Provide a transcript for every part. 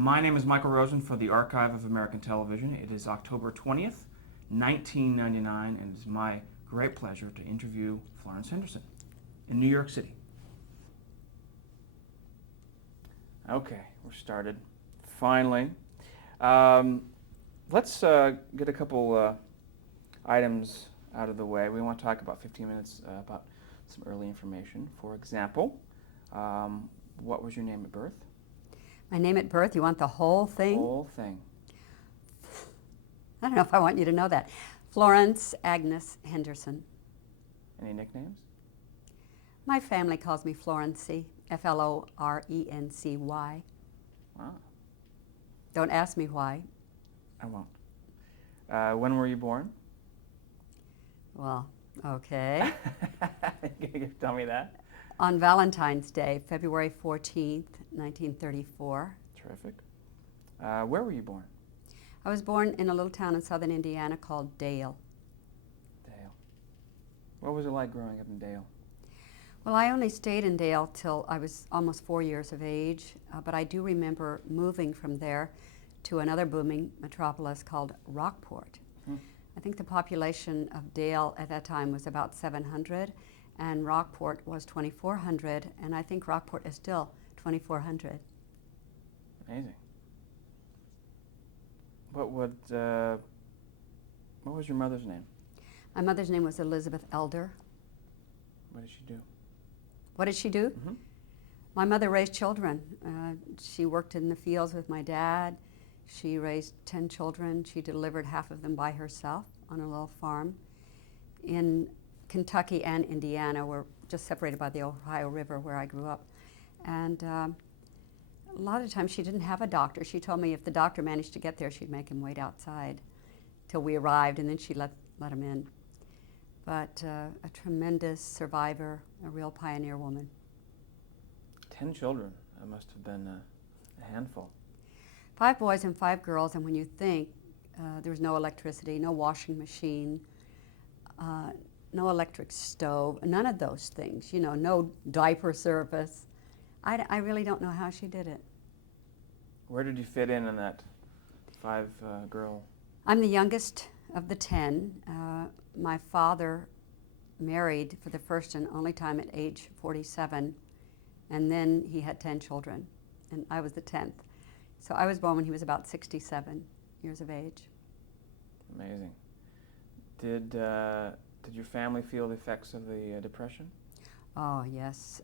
My name is Michael Rosen for the Archive of American Television. It is October 20th, 1999, and it is my great pleasure to interview Florence Henderson in New York City. Okay, we're started. Finally. Let's get a couple items out of the way. We want to talk about 15 minutes about some early information. For example, what was your name at birth? My name at birth? You want the whole thing? Whole thing. I don't know if I want you to know that. Florence Agnes Henderson. Any nicknames? My family calls me Florency, Florency. Wow. Don't ask me why. I won't. When were you born? Well, okay. Can you tell me that? On Valentine's Day, February 14th, 1934. Terrific. Where were you born? I was born in a little town in southern Indiana called Dale. Dale. What was it like growing up in Dale? Well, I only stayed in Dale till I was almost 4 years of age, but I do remember moving from there to another booming metropolis called Rockport. I think the population of Dale at that time was about 700, and Rockport was 2,400, and I think Rockport is still 2,400. Amazing. What was your mother's name? My mother's name was Elizabeth Elder. What did she do? What did she do? Mm-hmm. My mother raised children. She worked in the fields with my dad. She raised 10 children. She delivered half of them by herself on a little farm. In Kentucky and Indiana, we're just separated by the Ohio River where I grew up. And a lot of times she didn't have a doctor. She told me if the doctor managed to get there, she'd make him wait outside till we arrived, and then she'd let him in. But a tremendous survivor, a real pioneer woman. 10 children. That must have been a handful. 5 boys and 5 girls, and when you think there was no electricity, no washing machine, no electric stove, none of those things, no diaper service. I really don't know how she did it. Where did you fit in that 5-girl? I'm the youngest of the 10. My father married for the first and only time at age 47, and then he had 10 children, and I was the 10th. So I was born when he was about 67 years of age. Amazing. Did your family feel the effects of the Depression? Oh, yes.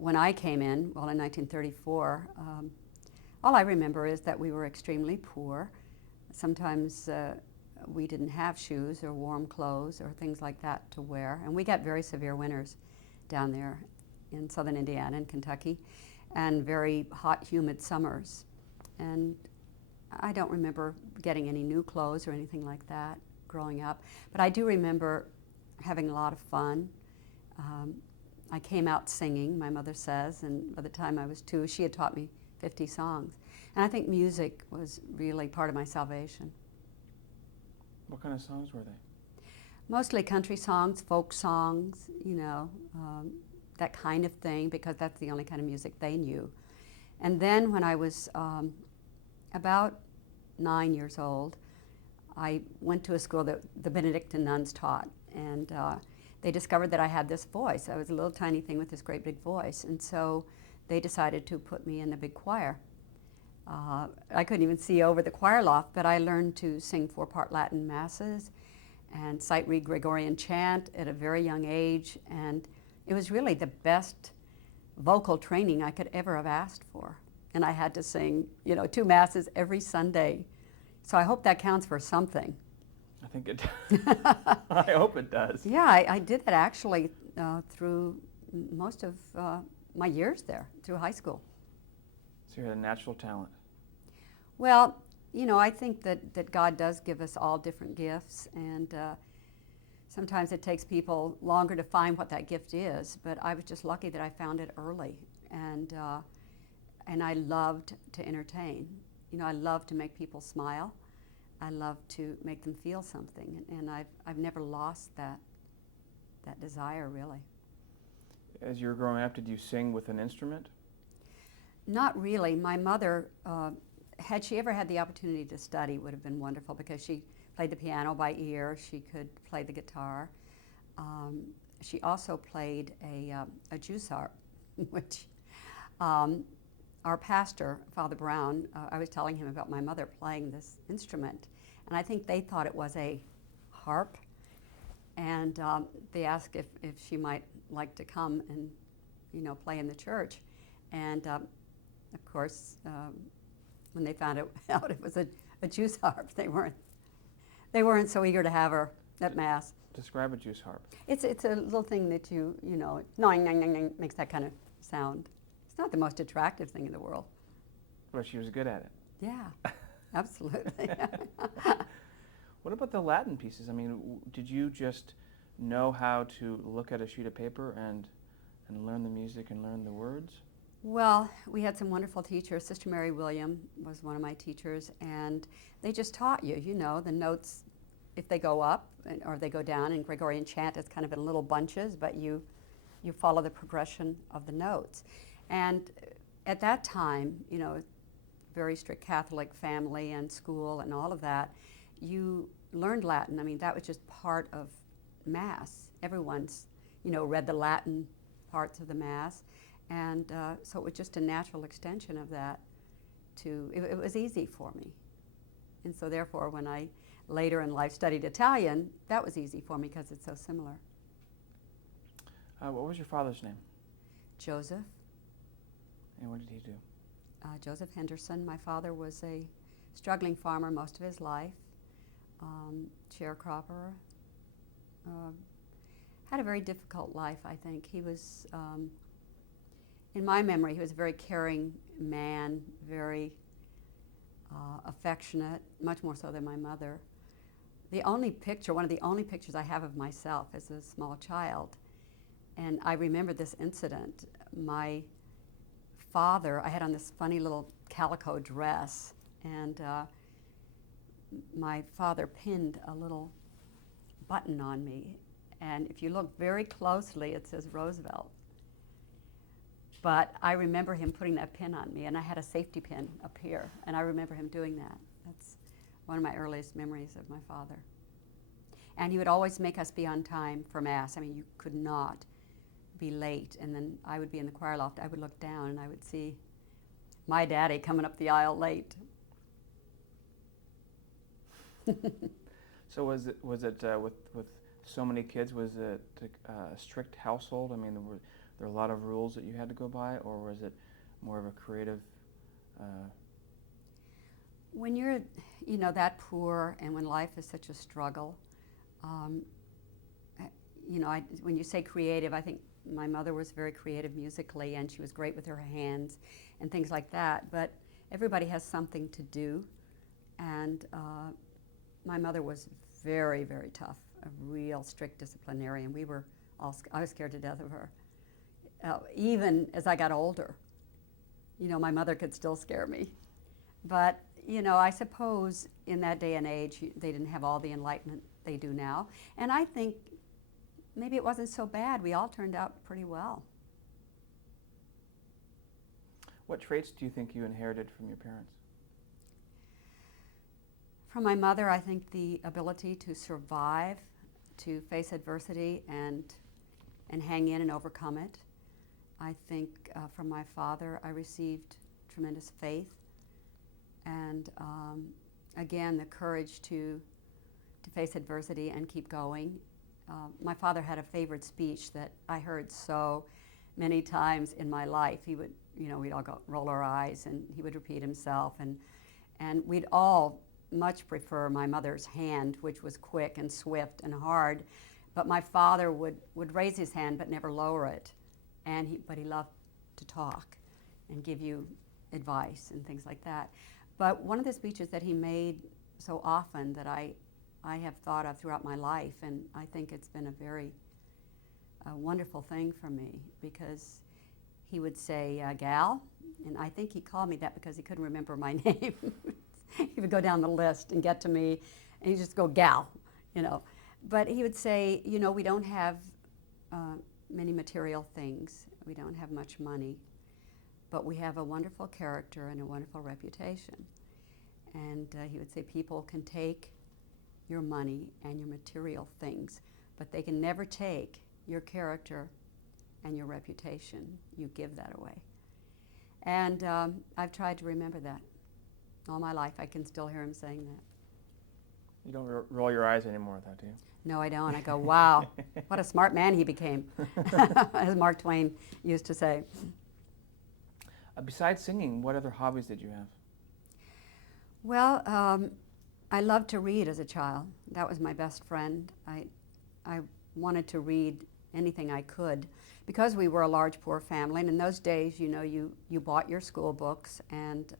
When I came in, well, in 1934, all I remember is that we were extremely poor. Sometimes we didn't have shoes or warm clothes or things like that to wear. And we got very severe winters down there in southern Indiana and Kentucky, and very hot, humid summers. And I don't remember getting any new clothes or anything like that growing up. But I do remember having a lot of fun. I came out singing, my mother says, and by the time I was 2, she had taught me 50 songs. And I think music was really part of my salvation. What kind of songs were they? Mostly country songs, folk songs, that kind of thing, because that's the only kind of music they knew. And then when I was about 9 years old, I went to a school that the Benedictine nuns taught, and they discovered that I had this voice. I was a little tiny thing with this great big voice, and so they decided to put me in the big choir. I couldn't even see over the choir loft, but I learned to sing 4-part Latin masses and sight-read Gregorian chant at a very young age, and it was really the best vocal training I could ever have asked for. And I had to sing, 2 masses every Sunday. So I hope that counts for something. I think it I hope it does. Yeah, I did that actually through most of my years there, through high school. So you had a natural talent. Well, I think that God does give us all different gifts, and sometimes it takes people longer to find what that gift is, but I was just lucky that I found it early, and I loved to entertain. I love to make people smile. I love to make them feel something, and I've never lost that desire, really. As you were growing up, did you sing with an instrument? Not really. My mother, had she ever had the opportunity to study, would have been wonderful because she played the piano by ear. She could play the guitar. She also played a Jew's harp, which our pastor, Father Brown, I was telling him about my mother playing this instrument, and I think they thought it was a harp, and they asked if she might like to come and, play in the church, and of course, when they found out it was a Jew's harp, they weren't so eager to have her at Mass. Describe a Jew's harp. It's a little thing that ning, ning, ning, ning, makes that kind of sound. It's not the most attractive thing in the world. But she was good at it. Yeah, absolutely. What about the Latin pieces? I mean, did you just know how to look at a sheet of paper and learn the music and learn the words? Well, we had some wonderful teachers. Sister Mary William was one of my teachers, and they just taught you, the notes, if they go up or they go down. In Gregorian chant, it's kind of in little bunches, but you follow the progression of the notes. And at that time, very strict Catholic family and school and all of that, you learned Latin. I mean, that was just part of Mass. Everyone's, read the Latin parts of the Mass. And so it was just a natural extension of that. It was easy for me. And so therefore, when I later in life studied Italian, that was easy for me because it's so similar. What was your father's name? Joseph. And what did he do? Joseph Henderson. My father was a struggling farmer most of his life, sharecropper. Had a very difficult life, I think. He was, in my memory, he was a very caring man, very affectionate, much more so than my mother. One of the only pictures I have of myself as a small child, and I remember this incident. My father, I had on this funny little calico dress, and my father pinned a little button on me, and if you look very closely, it says Roosevelt. But I remember him putting that pin on me, and I had a safety pin up here, and I remember him doing that. That's one of my earliest memories of my father. And he would always make us be on time for Mass. I mean, you could not be late, and then I would be in the choir loft. I would look down, and I would see my daddy coming up the aisle late. So was it with so many kids? Was it a strict household? I mean, were there a lot of rules that you had to go by, or was it more of a creative? When you're, that poor, and when life is such a struggle, when you say creative, I think my mother was very creative musically, and she was great with her hands and things like that. But everybody has something to do, and my mother was very, very tough, a real strict disciplinarian. I was scared to death of her. Even as I got older, my mother could still scare me. But, I suppose in that day and age, they didn't have all the enlightenment they do now. And I think maybe it wasn't so bad. We all turned out pretty well. What traits do you think you inherited from your parents? From my mother, I think the ability to survive, to face adversity and hang in and overcome it. I think from my father, I received tremendous faith and, again, the courage to face adversity and keep going. My father had a favorite speech that I heard so many times in my life. He would, we'd all roll our eyes, and he would repeat himself, and we'd all much prefer my mother's hand, which was quick and swift and hard, but my father would raise his hand but never lower it, but he loved to talk and give you advice and things like that. But one of the speeches that he made so often that I have thought of throughout my life, and I think it's been a very wonderful thing for me, because he would say, Gal, and I think he called me that because he couldn't remember my name. He would go down the list and get to me, and he'd just go, Gal, But he would say, we don't have many material things. We don't have much money. but we have a wonderful character and a wonderful reputation. And he would say people can take your money and your material things, but they can never take your character and your reputation. You give that away. And I've tried to remember that all my life. I can still hear him saying that. You don't roll your eyes anymore at that, do you? No, I don't. I go, wow, what a smart man he became, as Mark Twain used to say. Besides singing, what other hobbies did you have? Well, I loved to read as a child. That was my best friend. I wanted to read anything I could because we were a large poor family, and in those days, you know, you bought your school books, and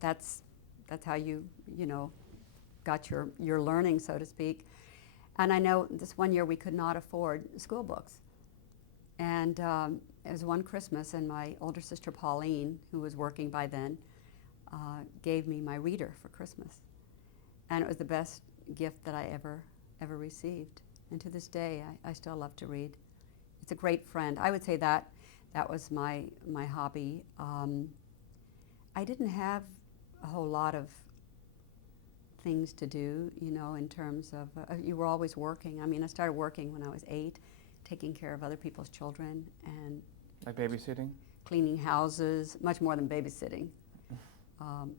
that's how you know, got your learning, so to speak. And I know this one year we could not afford school books. And it was one Christmas, and my older sister Pauline, who was working by then, gave me my reader for Christmas. And it was the best gift that I ever received. And to this day, I still love to read. It's a great friend. I would say that was my hobby. I didn't have a whole lot of things to do, you know, in terms of, you were always working. I mean, I started working when I was 8, taking care of other people's children and Like babysitting? cleaning houses, much more than babysitting.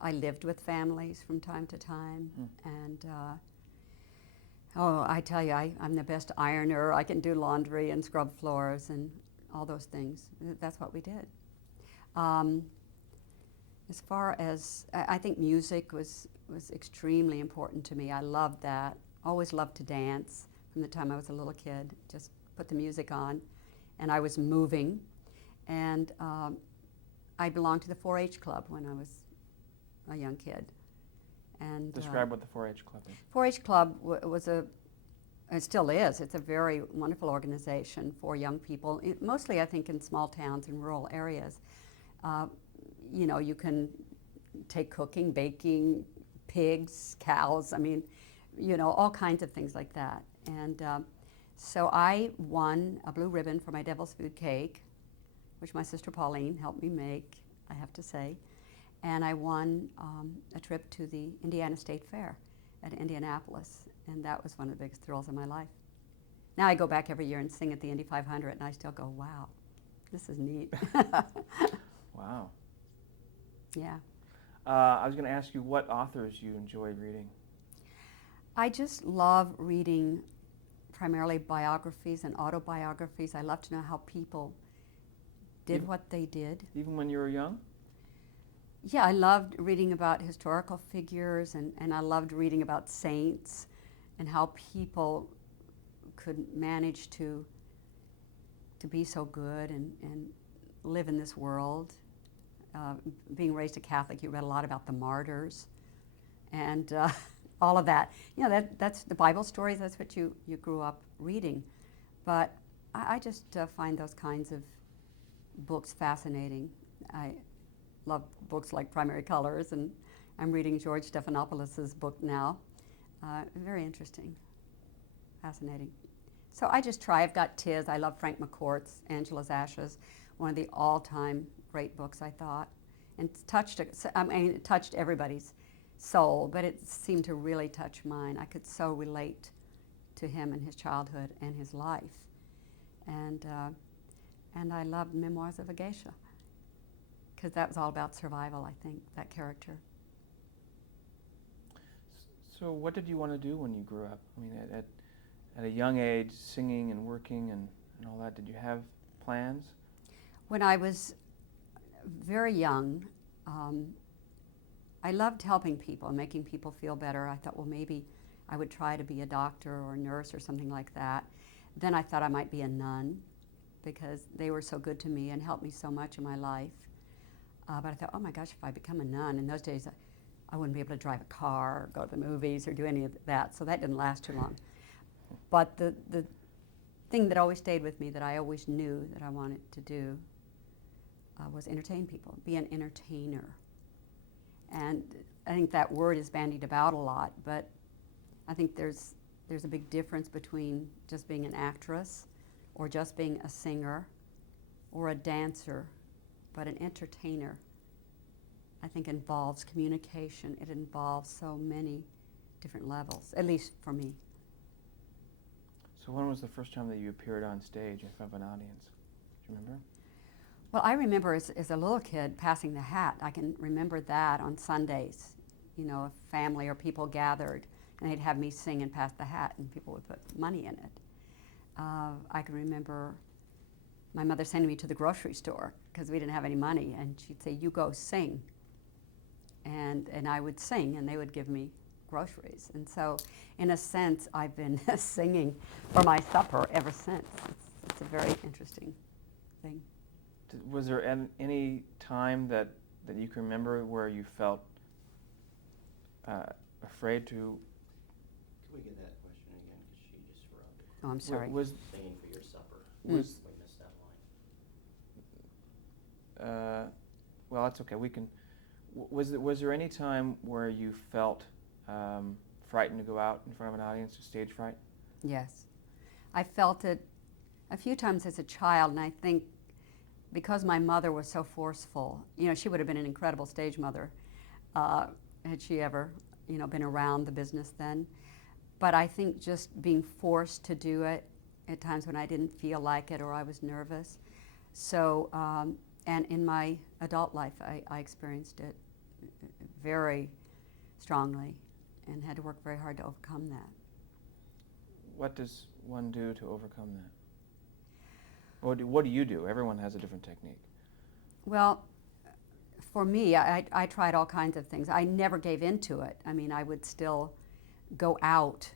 I lived with families from time to time, and oh, I tell you, I'm the best ironer. I can do laundry and scrub floors and all those things. That's what we did. As far as, I think music was extremely important to me. I loved that. Always loved to dance from the time I was a little kid. Just put the music on, and I was moving. And I belonged to the 4-H club when I was a young kid. And Describe what the 4-H club is. 4-H club was it still is, it's a very wonderful organization for young people, mostly I think in small towns and rural areas. You know, you can take cooking, baking, pigs, cows, I mean, you know, all kinds of things like that. And so I won a blue ribbon for my devil's food cake, which my sister Pauline helped me make, I have to say. And I won a trip to the Indiana State Fair at Indianapolis, and that was one of the biggest thrills of my life. Now I go back every year and sing at the Indy 500, and I still go, wow, this is neat. Wow. Yeah. I was going to ask you what authors you enjoy reading. I just love reading primarily biographies and autobiographies. I love to know how people did what they did. Even when you were young? Yeah, I loved reading about historical figures, and I loved reading about saints and how people could manage to be so good and live in this world. Being raised a Catholic, you read a lot about the martyrs and all of that. You know, that's the Bible stories, that's what you grew up reading. But I just find those kinds of books fascinating. I love books like Primary Colors, and I'm reading George Stephanopoulos' book now. Very interesting, fascinating. So I just try. I've got Tiz. I love Frank McCourt's Angela's Ashes, one of the all-time great books, I thought. And it touched everybody's soul, but it seemed to really touch mine. I could so relate to him and his childhood and his life. And I loved Memoirs of a Geisha, because that was all about survival, I think, that character. So what did you want to do when you grew up? I mean, at a young age, singing and working and all that, did you have plans? When I was very young, I loved helping people and making people feel better. I thought, well, maybe I would try to be a doctor or a nurse or something like that. Then I thought I might be a nun, because they were so good to me and helped me so much in my life. But I thought, oh my gosh, if I become a nun, in those days I wouldn't be able to drive a car or go to the movies or do any of that, so that didn't last too long. But the thing that always stayed with me, that I always knew that I wanted to do, was entertain people, be an entertainer. And I think that word is bandied about a lot, but I think there's a big difference between just being an actress or just being a singer or a dancer but an entertainer, I think, involves communication. It involves so many different levels, at least for me. So when was the first time that you appeared on stage in front of an audience? Do you remember? Well, I remember as a little kid passing the hat. I can remember that on Sundays. You know, if family or people gathered and they'd have me sing and pass the hat and people would put money in it. I can remember my mother sending me to the grocery store because we didn't have any money, and she'd say, "You go sing." And I would sing and they would give me groceries. And so, in a sense, I've been singing for my supper ever since. It's a very interesting thing. Was there any time that you can remember where you felt afraid to? Can we get that question again? Because she just rubbed it. Oh, I'm sorry. Was Singing for your supper. Mm. We missed that line. well, that's okay. We can. Was there any time where you felt frightened to go out in front of an audience, stage fright? Yes. I felt it a few times as a child, and I think because my mother was so forceful, you know, she would have been an incredible stage mother had she ever, you know, been around the business then. But I think just being forced to do it at times when I didn't feel like it or I was nervous. So, and in my adult life, I experienced it very strongly and had to work very hard to overcome that. What does one do to overcome that? What do you do? Everyone has a different technique. Well, for me, I tried all kinds of things. I never gave in to it. I mean, I would still go out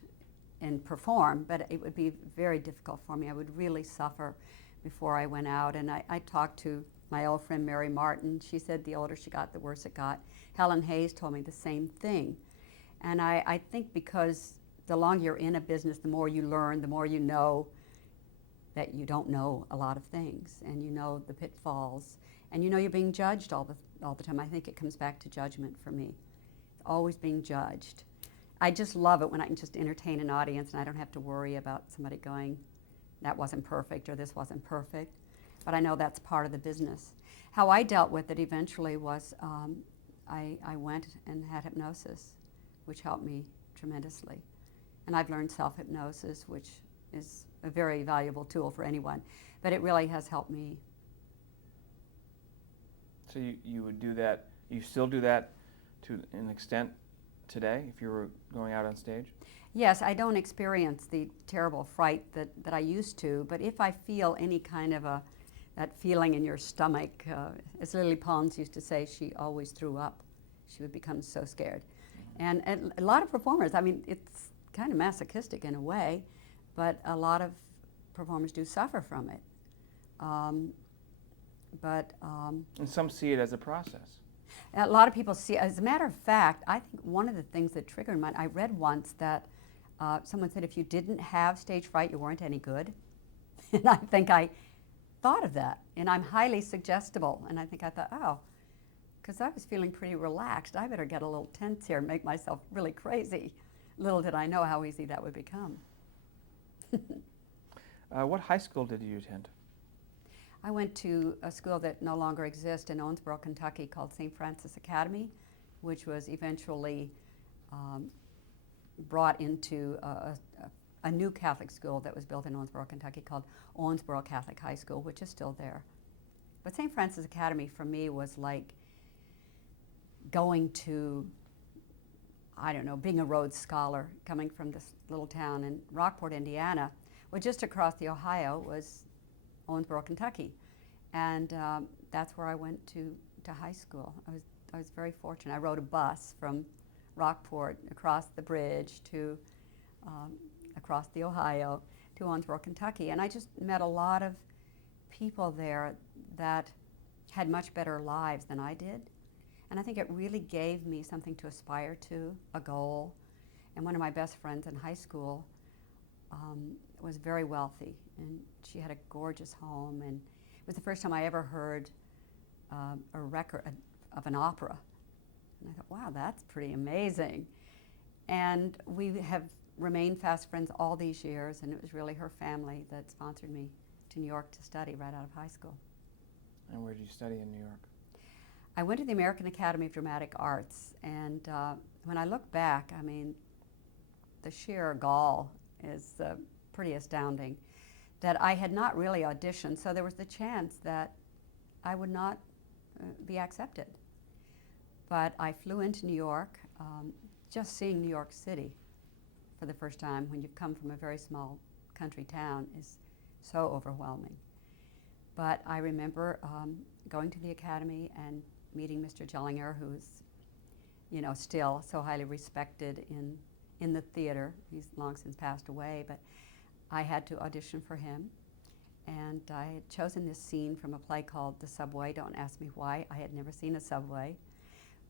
and perform, but it would be very difficult for me. I would really suffer before I went out. And I talked to my old friend Mary Martin. She said the older she got, the worse it got. Helen Hayes told me the same thing. And I think because the longer you're in a business, the more you learn, the more you know that you don't know a lot of things, and you know the pitfalls, and you know you're being judged all the time. I think it comes back to judgment for me. Always being judged. I just love it when I can just entertain an audience and I don't have to worry about somebody going, that wasn't perfect or this wasn't perfect. But I know that's part of the business. How I dealt with it eventually was I went and had hypnosis, which helped me tremendously. And I've learned self-hypnosis, which is a very valuable tool for anyone, but it really has helped me. So you would do that, you still do that to an extent today if you were going out on stage? Yes, I don't experience the terrible fright that I used to, but if I feel any kind of that feeling in your stomach, as Lily Pons used to say, she always threw up. She would become so scared. And a lot of performers, I mean, it's kind of masochistic in a way, but a lot of performers do suffer from it. And some see it as a process. A lot of people see, as a matter of fact, I think one of the things that triggered mine, I read once that someone said if you didn't have stage fright, you weren't any good. And I think I thought of that, and I'm highly suggestible. And I think I thought, oh, because I was feeling pretty relaxed, I better get a little tense here and make myself really crazy. Little did I know how easy that would become. What high school did you attend? I went to a school that no longer exists in Owensboro, Kentucky called St. Francis Academy, which was eventually brought into a new Catholic school that was built in Owensboro, Kentucky called Owensboro Catholic High School, which is still there. But St. Francis Academy for me was like going to, I don't know, being a Rhodes Scholar, coming from this little town in Rockport, Indiana. Well, just across the Ohio was Owensboro, Kentucky. And that's where I went to high school. I was very fortunate. I rode a bus from Rockport across the bridge to across the Ohio to Owensboro, Kentucky. And I just met a lot of people there that had much better lives than I did. And I think it really gave me something to aspire to, a goal. And one of my best friends in high school was very wealthy, and she had a gorgeous home, and it was the first time I ever heard a record of an opera. And I thought, wow, that's pretty amazing. And we have remained fast friends all these years, and it was really her family that sponsored me to New York to study right out of high school. And where did you study in New York? I went to the American Academy of Dramatic Arts, and when I look back, I mean, the sheer gall is pretty astounding. That I had not really auditioned, so there was the chance that I would not be accepted. But I flew into New York, just seeing New York City for the first time when you've come from a very small country town is so overwhelming. But I remember going to the Academy and meeting Mr. Jellinger, who's, you know, still so highly respected in the theater. He's long since passed away, but I had to audition for him. And I had chosen this scene from a play called The Subway. Don't ask me why. I had never seen a subway.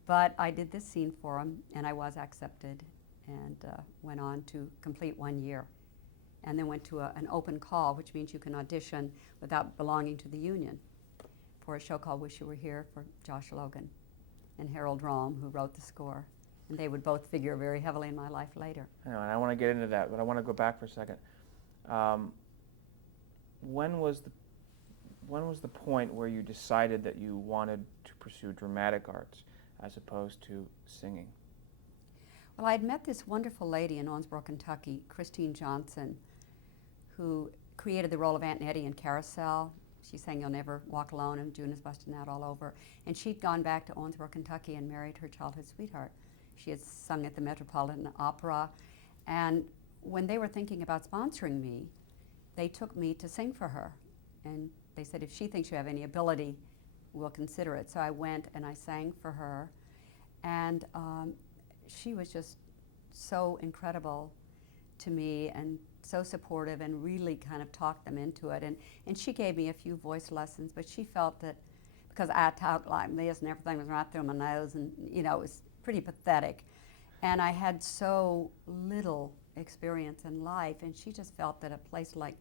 But I did this scene for him, and I was accepted, and went on to complete 1 year. And then went to an open call, which means you can audition without belonging to the union, for a show called Wish You Were Here for Josh Logan and Harold Rome, who wrote the score. And they would both figure very heavily in my life later. I know, and I want to get into that, but I want to go back for a second. When was the point where you decided that you wanted to pursue dramatic arts as opposed to singing? Well, I had met this wonderful lady in Owensboro, Kentucky, Christine Johnson, who created the role of Aunt Nettie in Carousel. She sang You'll Never Walk Alone and June is Busting Out All Over. And she'd gone back to Owensboro, Kentucky and married her childhood sweetheart. She had sung at the Metropolitan Opera. And when they were thinking about sponsoring me, they took me to sing for her. And they said, if she thinks you have any ability, we'll consider it. So I went and I sang for her. And she was just so incredible to me and so supportive and really kind of talked them into it. And she gave me a few voice lessons, but she felt that because I talked like this and everything was right through my nose and, you know, it was pretty pathetic. And I had so little experience in life, and she just felt that a place like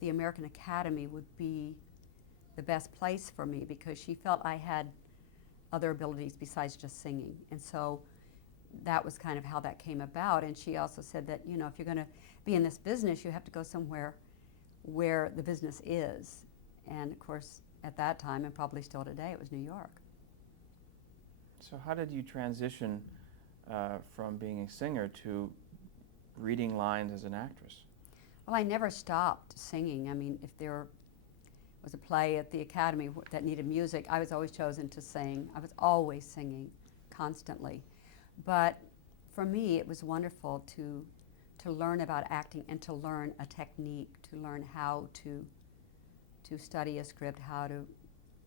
the American Academy would be the best place for me because she felt I had other abilities besides just singing. And so that was kind of how that came about. And she also said that, you know, if you're going to be in this business, you have to go somewhere where the business is. And of course, at that time, and probably still today, it was New York. So how did you transition from being a singer to reading lines as an actress? Well, I never stopped singing. I mean, if there was a play at the Academy that needed music, I was always chosen to sing. I was always singing, constantly. But for me, it was wonderful to learn about acting and to learn a technique, to learn how to study a script, how to,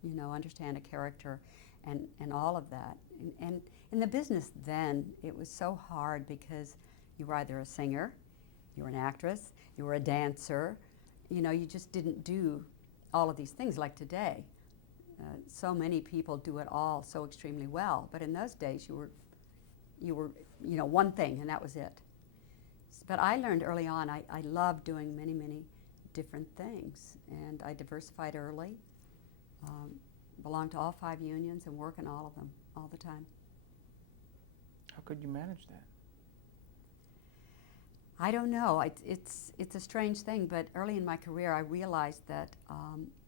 you know, understand a character, and all of that. And in the business then, it was so hard because you were either a singer, you were an actress, you were a dancer. You know, you just didn't do all of these things like today. So many people do it all so extremely well, but in those days you were, you know, one thing and that was it. But I learned early on, I loved doing many, many different things, and I diversified early, belonged to all 5 unions and work in all of them all the time. How could you manage that? I don't know. It's a strange thing, but early in my career I realized that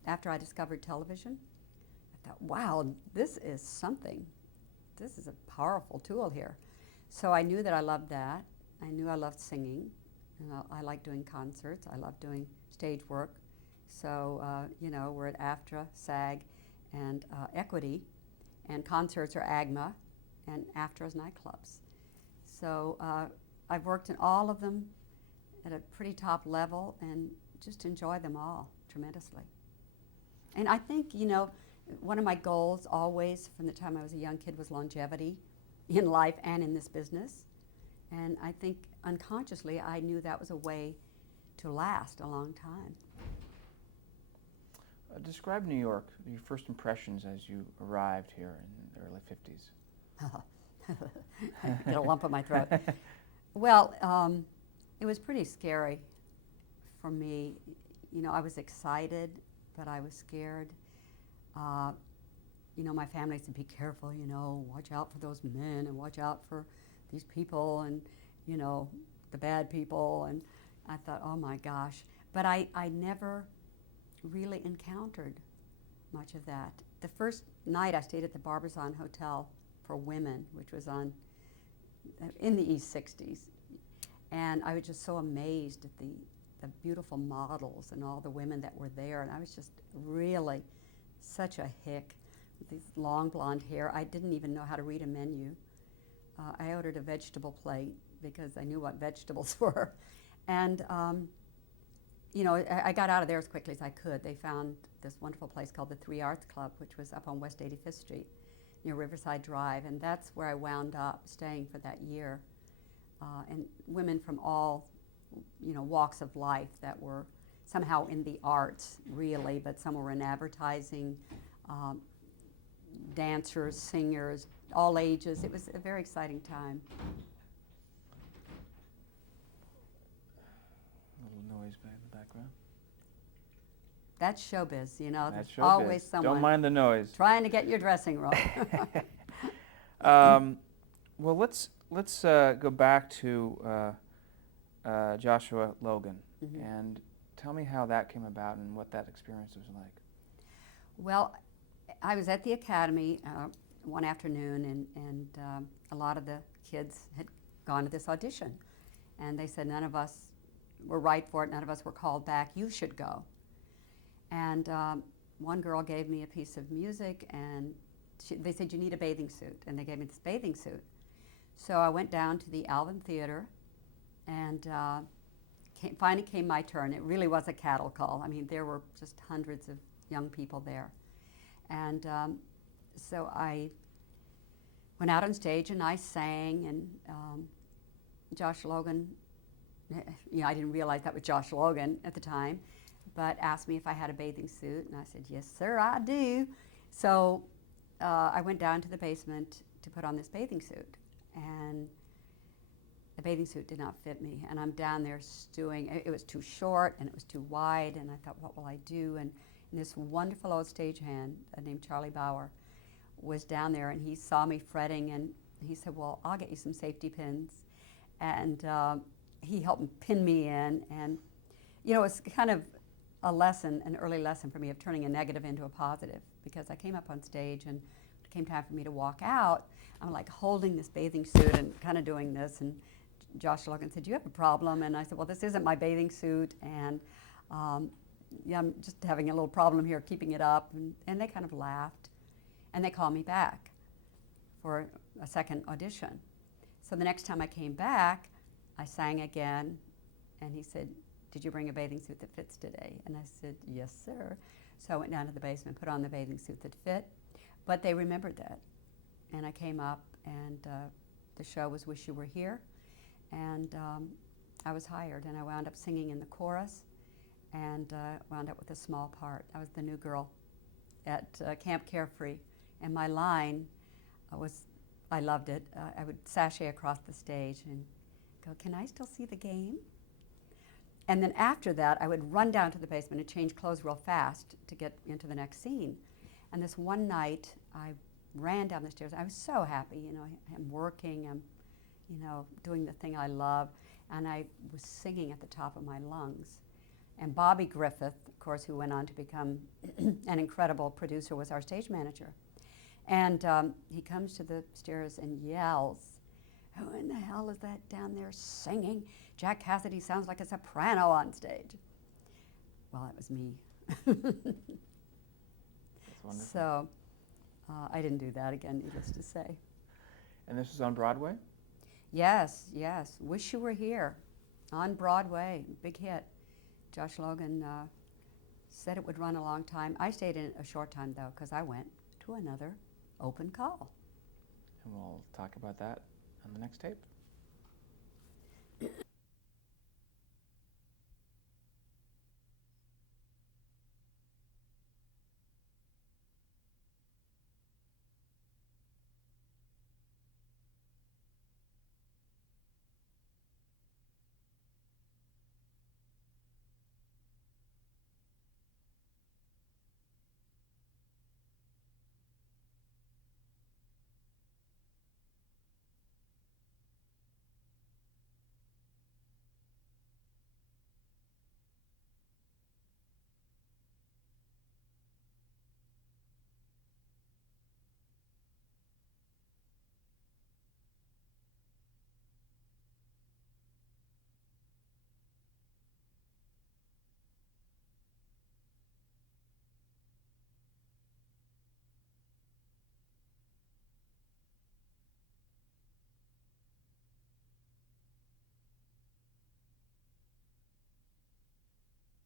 after I discovered television, I thought, wow, this is something. This is a powerful tool here. So I knew that I loved that. I knew I loved singing, and I liked doing concerts. I loved doing stage work. So, you know, we're at AFTRA, SAG, and Equity, and concerts are AGMA, and AFTRA is nightclubs. So I've worked in all of them at a pretty top level and just enjoy them all tremendously. And I think, you know, one of my goals always from the time I was a young kid was longevity in life and in this business. And I think unconsciously I knew that was a way to last a long time. Describe New York, your first impressions as you arrived here in the early 50s. I get a lump in my throat. Well, it was pretty scary for me. You know, I was excited, but I was scared. You know, my family said, be careful, you know, watch out for those men and watch out for these people and, you know, the bad people. And I thought, oh my gosh. But I never really encountered much of that. The first night I stayed at the Barbizon Hotel for Women, which was in the East 60s. And I was just so amazed at the beautiful models and all the women that were there. And I was just really such a hick with these long blonde hair. I didn't even know how to read a menu. I ordered a vegetable plate because I knew what vegetables were. And you know, I got out of there as quickly as I could. They found this wonderful place called the Three Arts Club, which was up on West 85th Street near Riverside Drive, and that's where I wound up staying for that year. And women from all, you know, walks of life that were somehow in the arts, really, but some were in advertising, dancers, singers, all ages. It was a very exciting time. A little noise back in the background. That's showbiz, you know. That's There's always showbiz. someone Don't mind the noise. trying to get your dressing room. Well, let's go back to Joshua Logan, and tell me how that came about and what that experience was like. Well, I was at the academy one afternoon, and a lot of the kids had gone to this audition, and they said none of us were right for it, none of us were called back, you should go. And one girl gave me a piece of music, and they said, you need a bathing suit, and they gave me this bathing suit. So I went down to the Alvin Theater, and finally came my turn. It really was a cattle call. I mean, there were just hundreds of young people there. And so I went out on stage and I sang, and Josh Logan, you know, I didn't realize that was Josh Logan at the time, but asked me if I had a bathing suit, and I said, yes, sir, I do. So I went down to the basement to put on this bathing suit, and the bathing suit did not fit me, and I'm down there stewing. It was too short and it was too wide, and I thought, what will I do? And this wonderful old stagehand named Charlie Bauer was down there, and he saw me fretting, and he said, well, I'll get you some safety pins. And he helped pin me in, and you know, it's kind of a lesson, an early lesson for me of turning a negative into a positive, because I came up on stage, and it came time for me to walk out. I'm like holding this bathing suit and kind of doing this, and Josh Logan said, do you have a problem? And I said, well, this isn't my bathing suit, and yeah, I'm just having a little problem here keeping it up. And they kind of laughed, and they called me back for a second audition. So the next time I came back, I sang again, and he said, did you bring a bathing suit that fits today? And I said, yes, sir. So I went down to the basement, put on the bathing suit that fit, but they remembered that. And I came up, and the show was Wish You Were Here, and I was hired, and I wound up singing in the chorus, and wound up with a small part. I was the new girl at Camp Carefree, and my line was, I loved it, I would sashay across the stage and go, can I still see the game? And then after that, I would run down to the basement and change clothes real fast to get into the next scene. And this one night, I ran down the stairs. I was so happy, you know, I'm working, I'm, you know, doing the thing I love, and I was singing at the top of my lungs. And Bobby Griffith, of course, who went on to become an incredible producer, was our stage manager. And he comes to the stairs and yells, who in the hell is that down there singing? Jack Cassidy sounds like a soprano on stage. Well, it was me. That's wonderful. So I didn't do that again, needless to say. And this was on Broadway? Yes, yes. Wish You Were Here on Broadway, big hit. Josh Logan said it would run a long time. I stayed in it a short time, though, because I went to another open call. And we'll talk about that on the next tape.